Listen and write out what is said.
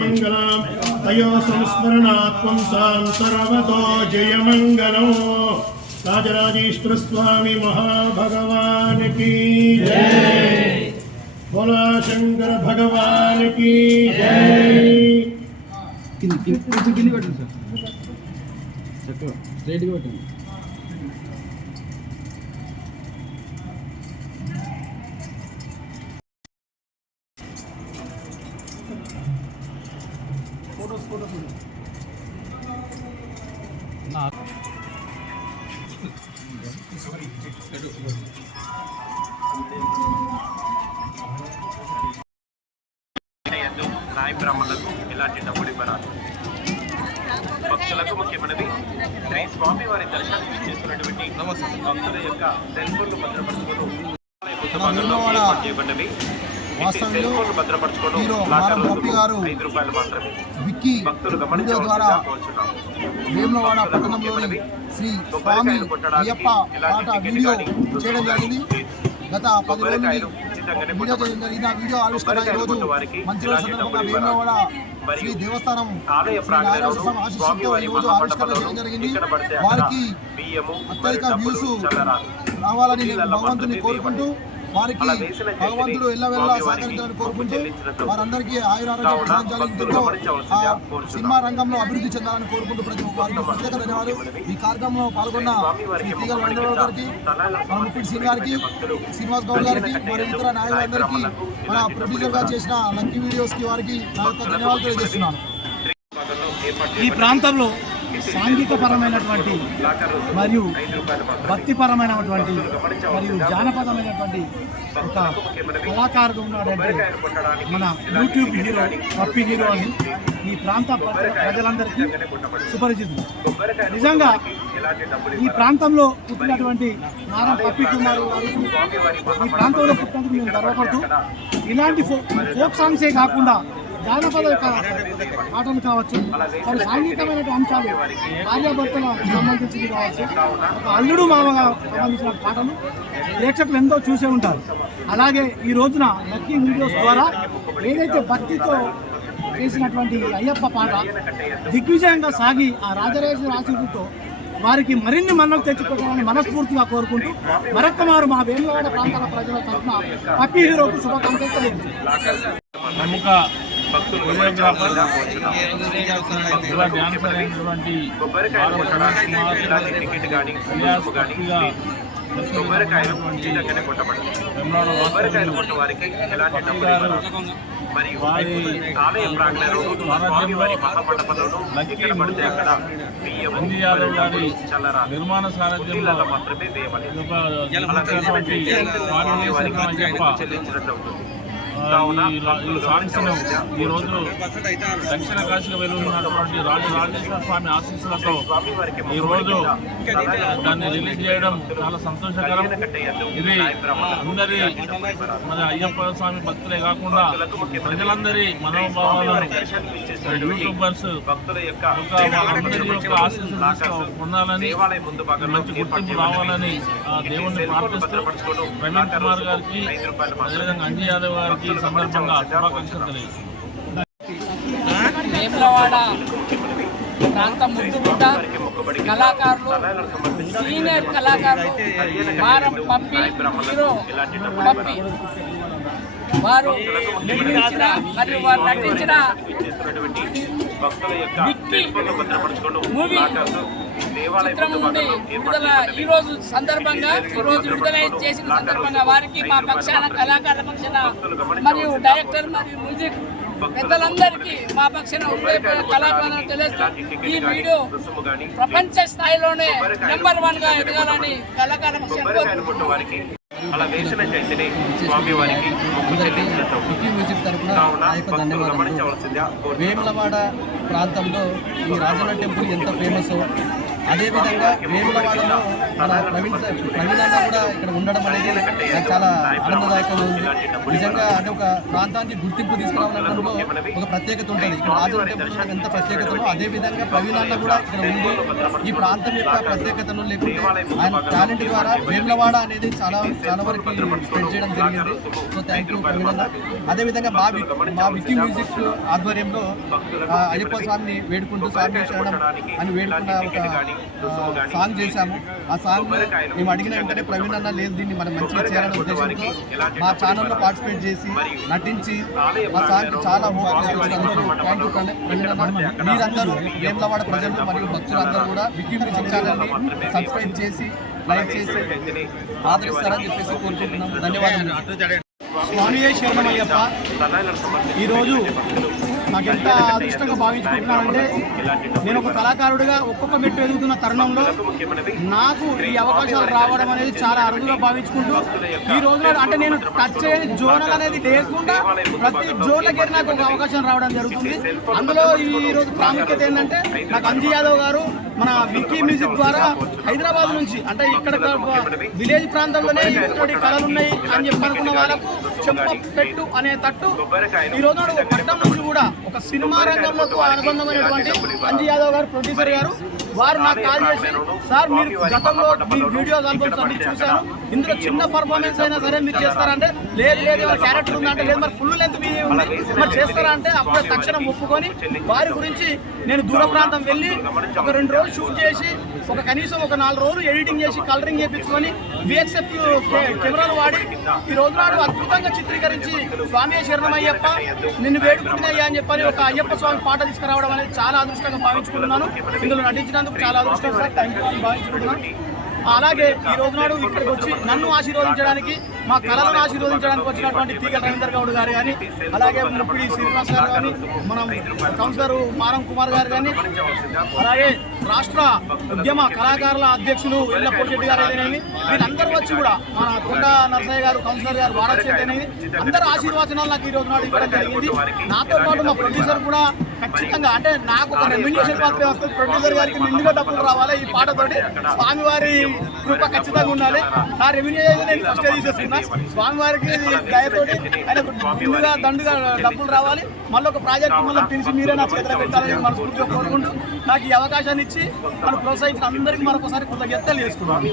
మంగళం తయో సంస్మరణాత్మం సాం సర్వతో జయమంగళం రాజరాజేశ్వర స్వామి మహాభగవానికి భోలా శంకర భగవానికి కింద స్ట్రైట్గా పెట్టండి. యందు నాయ బ్రాహ్మణులకు ఎలాంటి డబ్బులు ఇవ్వరాదు భక్తులకు ముఖ్యమైనది శ్రీ స్వామి వారి దర్శనానికి చేస్తున్నటువంటి భక్తుల యొక్క సెల్ ఫోన్లు భద్రపరచుకోవడం హీరో లాకర్ మారం పప్పి గారు విక్కీ వీడియో ద్వారా వేములవాడ పట్టణంలోని శ్రీ స్వామి అయ్యప్ప పాట వీడియో చేయడం జరిగింది. గత పది రోజుల వీడియో చేయడం జరిగింది. ఆ వీడియో ఆవిష్కరణ ఈరోజు మంచిర్యాల సందర్భంగా వేములవాడ శ్రీ దేవస్థానం స్వామివారి ఈరోజు ఆవిష్కరణ చేయడం జరిగింది. వారికి అత్యధిక వ్యూస్. రావాలని నేను భగవంతుని కోరుకుంటూ వారికి భగవంతుడు ఎల్లవెల్లా సహకరించాలని కోరుకుంటూ. వారందరికీ ఆయురారోగ్య. సినిమా రంగంలో అభివృద్ధి చెందాలని కోరుకుంటూ ప్రతి ఒక్క వారికి ప్రత్యేక ధన్యవాదాలు ఈ కార్యక్రమంలో పాల్గొన్న శ్రీ తీగల వెంకటరావు గారికి మన ముప్పిడి సింగ్ గారికి శ్రీనివాస్ గౌడ్ గారికి మరియు ఇతర నాయకులందరికీ మన ప్రొడ్యూసర్గా చేసిన లక్కీ వీడియోస్కి వారికి నా యొక్క ధన్యవాదాలు తెలియజేస్తున్నాను ఈ ప్రాంతంలో సాంఘికపరమైనటువంటి మరియు భక్తిపరమైనటువంటి మరియు జానపదమైనటువంటి ఒక కళాకారుడు ఉన్నాడంటే మన యూట్యూబ్ హీరో పప్పి హీరో అని ఈ ప్రాంత ప్రజలందరికీ సుపరిచితులు నిజంగా ఈ ప్రాంతంలో పుట్టినటువంటి నారా పప్పి కుమార్ గారు ఈ ప్రాంతంలో పుట్టినందుకు మేము గర్వపడుతూ ఇలాంటి ఫోక్ సాంగ్సే కాకుండా జానపద యొక్క పాటలు కావచ్చు మరి సాంఘికమైన అంశాలు భార్యాభర్తల సంబంధించింది కావచ్చు ఒక అల్లుడు మామగా సంబంధించిన పాటలు ప్రేక్షకులు ఎంతో చూసే ఉంటారు. అలాగే ఈ రోజున లక్కీ వీడియోస్ ద్వారా ఏదైతే భక్తితో చేసినటువంటి అయ్యప్ప పాట దిగ్విజయంగా సాగి ఆ రాజరాజేశ్వర ఆశీర్వతో వారికి మరిన్ని మన్నలు తెచ్చిపెట్టాలని మనస్ఫూర్తిగా కోరుకుంటూ మరొక్క మారు మా వేములవాడ ప్రాంతాల ప్రజల తరఫున పప్పి హీరోకు శుభాకాంక్షలు తెలియజేస్తున్నాను. కొబ్బరికాయలు రుసుము కానీ లేదు. కొబ్బరికాయలు ఉచితంగానే కొట్టబడతాయి కొబ్బరికాయలు కొట్టిన వారికి ఎలాంటి డబ్బులు. మరియు ఆలయ ప్రాంగణంలో స్వామివారి మహామండపంలోనూ ఎక్కడ పడితే అక్కడ బియ్యము చల్లరాదు. నిర్మాణ సారథ్యంలో మాత్రమే వేయమని అలా స్వామివారికి చెల్లించినట్టు అవుతుంది. ఈ రోజు దక్షిణ కాశీకి వెళ్ళున్నటువంటి రాజు రాజేశ్వర స్వామి ఆశీస్సులతో ఈ రోజు దాన్ని రిలీజ్ చేయడం చాలా సంతోషకరం. ఇది అందరి మన అయ్యప్ప స్వామి భక్తులే కాకుండా ప్రజలందరి మనోభావాలను యూట్యూబర్స్ యొక్క ఆశీస్సులు పొందాలని మంచి గుర్తింపు రావాలని దేవుణ్ణి ప్రార్థిస్తూ ప్రవీణ్ కుమార్ గారికి అదేవిధంగా అంజీ యాదవ్ గారికి ఈ సందర్భంగా శుభాకాంక్షలు తెలియజేస్తున్నాను. వేములవాడ ప్రాంత ముద్దుబిడ్డ కళాకారులు సీనియర్ కళాకారులు మారం పప్పి హీరో పప్పి వారు నిర్మించిన మరియు వారు నటించిన మూవీ చిత్రం నుండి విడుదల ఈ రోజు సందర్భంగా ఈ రోజు విడుదల చేసిన సందర్భంగా వారికి మా పక్షాన కళాకారుల పక్షాన మరియు డైరెక్టర్ మరియు మ్యూజిక్ పెద్దలందరికీ మా పక్షాన హృదయపూర్వక కళాకారులను తెలుస్తూ ఈ వీడియో ప్రపంచ స్థాయిలోనే నెంబర్ వన్గా ఎదగాలని కళాకారుల పక్షాన కోరుకుంటున్నాను అలా స్వామి వారికి మొక్కు చెల్లించినట్టు ప్రాంతంలో ఈ రాజన్న టెంపుల్ ఎంత ఫేమస్ అదేవిధంగా వేములవాడలో మన ప్రవీణ్ సార్ ప్రవీణ్ అన్న కూడా ఇక్కడ ఉండడం అనేది నాకు చాలా ఆనందదాయకంగా ఉంది. నిజంగా అంటే ఒక ప్రాంతానికి గుర్తింపు తీసుకురావడంలో ఒక ప్రత్యేకత ఉంటుంది. ఇక్కడ రాజన్న ఎంత ప్రత్యేకతనో అదేవిధంగా ప్రవీణ్ అన్న కూడా ఇక్కడ ఉండి ఈ ప్రాంతం యొక్క ప్రత్యేకతను లేకుంటే ఆయన టాలెంట్ ద్వారా వేములవాడ అనేది చాలా చాలా వరకు స్ప్రెడ్ చేయడం జరిగింది. సో థ్యాంక్ యూ ప్రవీణ్ అన్న. అదేవిధంగా మా మా వికీ మ్యూజిక్ ఆధ్వర్యంలో ఆ, అయ్యప్ప స్వామిని వేడుకుంటూ స్వామి శరణం అని వేడుకున్న ఒక సాంగ్ చేశాము. ఆ సాంగ్ మేము అడిగిన వెంటనే ప్రవీణ్ అన్న లేదు దీన్ని మనం మంచిగా చేయాలని ఉద్దేశంతో మా ఛానల్లో పార్టిసిపేట్ చేసి నటించి మా సాంగ్ చాలా థ్యాంక్ యూ ప్రవీణ్ అన్న. మీరందరూ వేములవాడ ప్రజలు మరియు భక్తులందరూ కూడా వికీ మ్యూజిక్ ఛానల్ని సబ్స్క్రైబ్ చేసి లైక్ చేసి ఆదరిస్తారని చెప్పేసి కోరుకుంటున్నాం ధన్యవాదాలు స్వామి శరణమయ్యప్ప. ఈరోజు నాకు ఎంత అదృష్టంగా భావించుకుంటున్నానంటే నేను ఒక కళాకారుడిగా ఒక్కొక్క మెట్టు ఎదుగుతున్న తరుణంలో నాకు ఈ అవకాశాలు రావడం అనేది చాలా అరుదుగా భావించుకుంటూ ఈ రోజున అంటే నేను టచ్ చేయని జోనల్ అనేది లేకుండా ప్రతి జోన్లకి నాకు ఒక అవకాశం రావడం జరుగుతుంది. అందులో ఈ రోజు ప్రాముఖ్యత ఏంటంటే నాకు అంజీ యాదవ్ గారు మన వికీ మ్యూజిక్ ద్వారా హైదరాబాద్ నుంచి అంటే ఇక్కడ విలేజ్ ప్రాంతంలోనే ఇటువంటి కళలు ఉన్నాయి అని చెప్పి అనుకున్న వాళ్ళకు చెంప పెట్టు అనే తట్టు ఈ రోజు పట్టణం నుంచి కూడా ఒక సినిమా రంగంలో అనుబంధమైనటువంటి అంజీ యాదవ్ గారు ప్రొడ్యూసర్ గారు వారు నాకు కాల్ చేసి సార్ మీరు గతంలో మీ వీడియో ఆల్బమ్స్ అన్ని చూశాను. ఇందులో చిన్న పర్ఫార్మెన్స్ అయినా సరే మీరు చేస్తారంటే లేదు లేదు ఏమైనా క్యారెక్టర్ ఉందా అంటే లేదు మరి ఫుల్ లెంత్ మీ ఉంది మరి చేస్తారా అంటే అప్పుడే తక్షణం ఒప్పుకొని వారి గురించి నేను దూర ప్రాంతం వెళ్ళి ఒక రెండు రోజులు షూట్ చేసి ఒక కనీసం ఒక నాలుగు రోజులు ఎడిటింగ్ చేసి కలరింగ్ చేయించుకొని విఎక్స్ఎఫ్ కెమెరాలు వాడి ఈ రోజు నాడు అద్భుతంగా చిత్రీకరించి స్వామి శరణమయ్యప్ప నిన్ను వేడుకుంటున్నాయ్యా అని చెప్పని ఒక అయ్యప్ప స్వామి పాట తీసుకురావడం అనేది చాలా అదృష్టంగా భావించుకుంటున్నాను. ఇందులో నటించినందుకు చాలా అదృష్టం. భావించుకుంటున్నాను. అలాగే ఈ రోజు నాడు ఇక్కడికి వచ్చి నన్ను ఆశీర్వదించడానికి మా కళలను ఆశీర్వదించడానికి వచ్చినటువంటి తీగల రవీందర్ గౌడ్ గారు కానీ అలాగే ముప్పిడి శ్రీనివాస్ గారు కానీ మనం కౌన్సిలర్ మారం కుమార్ గారు కానీ అలాగే రాష్ట్ర ఉద్యమ కళాకారుల అధ్యక్షులు ఎల్ల పోషెట్టి గారు అయితేనేమి వీళ్ళందరూ వచ్చి కూడా మన కొండ నరసయ్య గారు కౌన్సిలర్ గారు వాడచ్చి అయితేనేమి అందరూ ఆశీర్వచనాలు నాకు ఈ రోజు నాడు ఇవ్వడం జరిగింది. నాతో పాటు మా ప్రొడ్యూసర్ కూడా ఖచ్చితంగా. అంటే నాకు ఒక రెమ్యునేషన్ పాత్ర వస్తుంది. ప్రొడ్యూసర్ గారికి నిండుగా డబ్బులు రావాలి. ఈ పాటతోటి స్వామివారి కృప ఖచ్చితంగా ఉండాలి. ఆ రెమ్యునేషన్ నేను ఫస్ట్ తీసేస్తున్నా స్వామివారికి దయతోటి ఆయనకు నిండుగా దండుగా డబ్బులు రావాలి. మళ్ళీ ఒక ప్రాజెక్ట్ మళ్ళీ పిలిచి మీరే నా చేతిలో పెట్టాలని మనస్ఫూర్తిగా కోరుకుంటూ నాకు ఈ అవకాశాన్ని ఇచ్చి నన్ను ప్రోత్సహించిన అందరికీ మరొకసారి కృతజ్ఞతలు చేసుకున్నాను